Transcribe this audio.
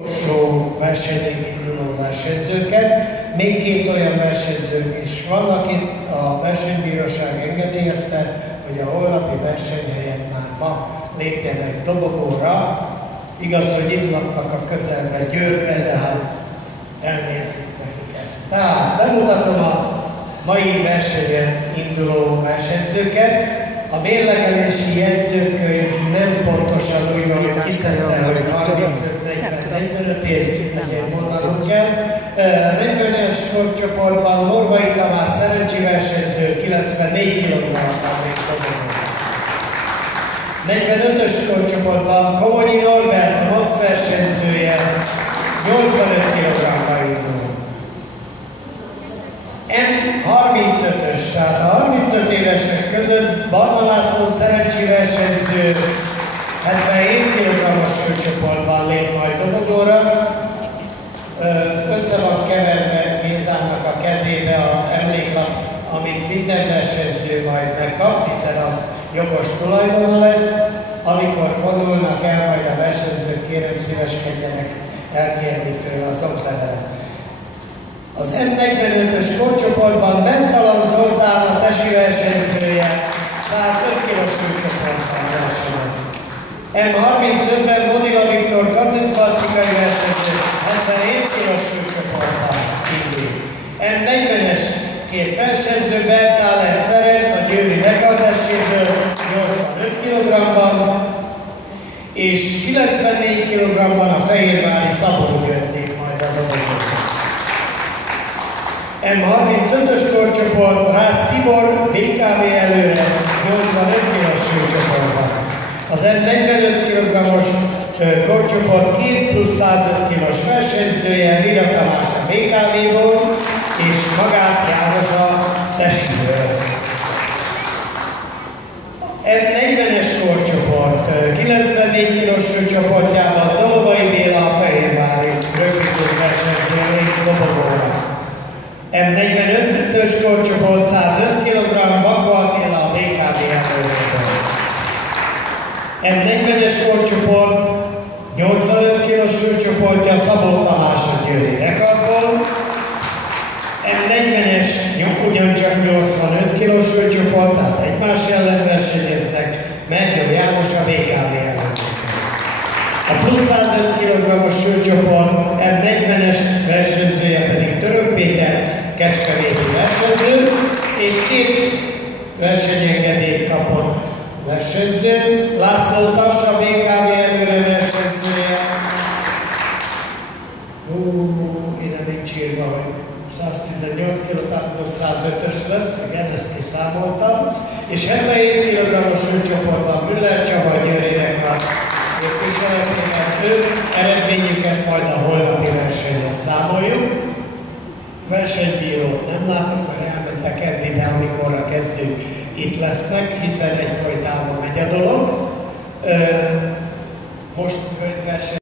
Utolsó versenyen induló versenyzőket. Még két olyan versenyzők is van, akit a versenybíróság engedélyezte, hogy a holnapi versenyhelyen már ma lépjenek dobogóra. Igaz, hogy itt laknak a közelben Győrben, de hát elnézzük nekik ezt. Tehát bemutatom a mai versenyen induló versenyzőket. A mérlegelési jegyzőkönyv nem pontosan úgy van, hogy kiszedte, hogy 35-40-45-ért, ezért mondanom kell. 40-es korcsoportban Morvai Tamás szerencsi versenyző 94 kg-ban még dobogó. 45-ös korcsoportban Komonyi Norbert, a MOSZ versenyzője 85 kg-ban indul. M35-ös, tehát a 35 évesek között Barna László szerencsi versenyző 77 kg-os súlycsoportban lép majd dobogóra. Össze van keverve Gézának a kezébe az emléklap, amit minden versenyző majd megkap, hiszen az jogos tulajdona lesz. Amikor vonulnak el majd a versenyzők, kérem szíveskedjenek elkérni tőle az oklevelet. Az M45-ös korcsoportban Bentalan Zoltán a tesi versenyzője 105 kg súlycsoportban versenyez. M35-ben Modila Viktor kazicbarcikai versenyző 77 kg súlycsoportban indul. M40-es két versenyző Bertáler Ferenc a győri rekordteséből 85 kg-ban és 94 kg-ban a fehérvári Szabó György lép majd a dobogóra. M35-ös korcsoport Rász Tibor BKV előre 85 kg súlycsoportban. Az M45 kg-os korcsoport 2 plusz 105 kg-os versenyzője Vira Tamás a BKV-ból és Magát János a tesiből. M40-es korcsoport 94 kg súlycsoportjában Dolvai Béla a fehérvári rögvítő versenyzője dobogóra. M45-ös korcsoport 105 kg, Bakó Attila a BKV előzőből. M40-es korcsoport 85 kg súlycsoportja Szabó Tamás a győri rekordból. M40-es ugyancsak 85 kg súlycsoport, tehát egymás ellen versenyeznek, Mergyó János a BKV előzőből. A plusz 105 kg-os súlycsoport M40-es versenyzője pedig Török Péter, kecskeméti versenyző, és két versenyengedélyt kapott versenyző, László Tassa, BKV előre versenyzője. Ide nincs írva, hogy 118 kg, tehát plusz 105-ös lesz, igen, ezt kiszámoltam, és 77 kg-os súlycsoportban Müller Csaba Győrinek a képviseletének eredményüket majd a holnapi versenyen számoljuk. Versenybírót nem látok, mert elmentek eddig, de amikor a kezdők itt lesznek, hiszen egyfolytában megy a dolog. Most verseny